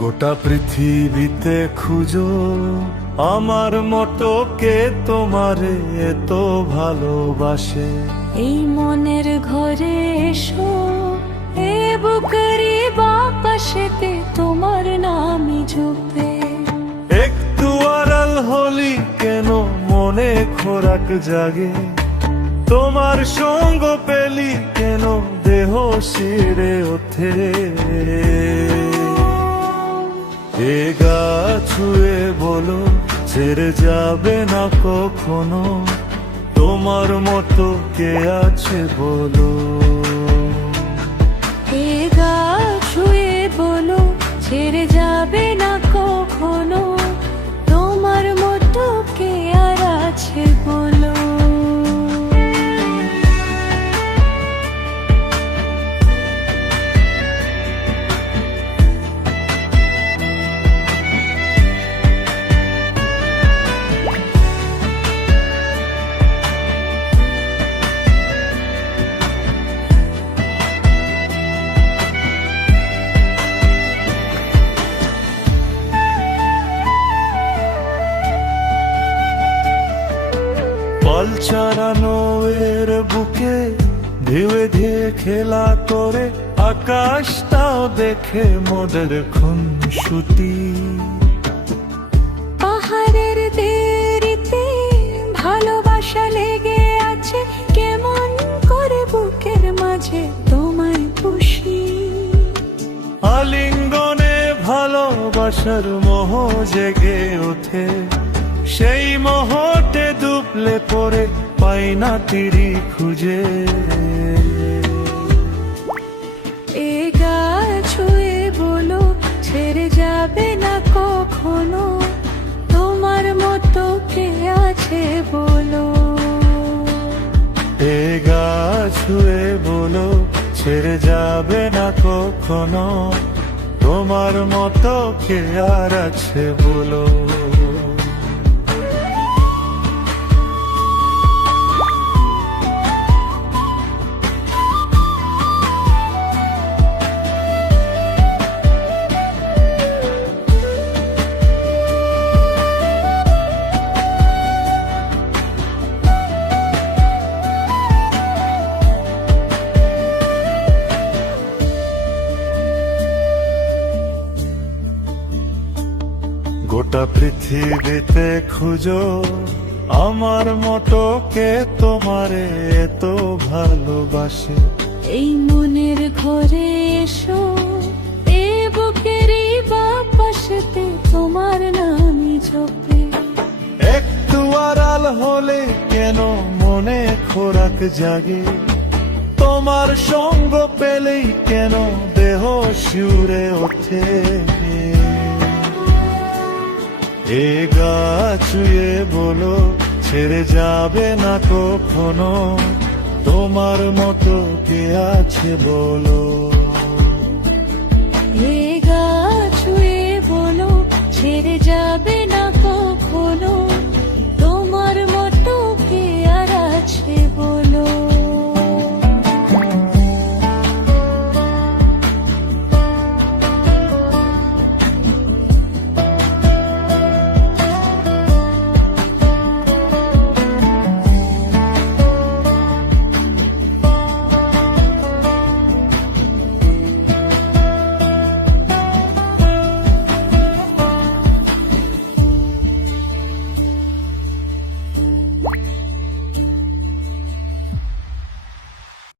গোটা পৃথিবীতে খুঁজো আমার মতো কে তোমারে এত ভালোবাসে। এই মনের ঘরে এসো, এ বুকেরই বাপাশেতে তোমার নামই জপে। একটু আড়াল হলি কেন মনে খোরাক জাগে, তোমার সঙ্গ পেলি কেন দেহ শিরে ওঠে। এ গা ছুঁয়ে বলো ছেড়ে যাবে না কখনো, তোমার মতো কে আছে বলো। এ গা ছুঁয়ে বলো ছেড়ে যাবে না কখনো, তোমার মতো কে আর আছে বলো। পাল চারানো এর বুকে ধীরে ধীরে খেলা করে, আকাশটাও দেখে মোদের খুনসুটি। পাহাড়ের দেরিতে ভালোবাসা লেগে আছে, কেমন করে বুকের মাঝে তোমায় পুষি। আলিঙ্গনে ভালোবাসার মোহ জেগে ওঠে, সেই মোহতে ডুবলে পরে পাই না তীরি খুঁজে। এ গা ছুঁয়ে বলো ছেড়ে যাবে না কখনো, তোমার মতো কে আছে বলো। এ গা ছুঁয়ে বলো ছেড়ে যাবে না কখনো, তোমার মতো কে আর আছে বলো। গোটা পৃথিবীতে খুঁজো আমার মতো কে তোমারে এত ভালোবাসে। এই মনের ঘরে এসো, এ বুকেরই বাপাশেতে তোমার নামই জপে। একটু আড়াল হলে কেন মনে খোরাক জাগে, তোমার সঙ্গ পেলেই কেন দেহ শিউরে ওঠে। এ গা ছুঁয়ে বলো ছেড়ে যাবে না কখনো, তোমার মতো কে আছে বলো। এ গা ছুঁয়ে বলো ছেড়ে যাবে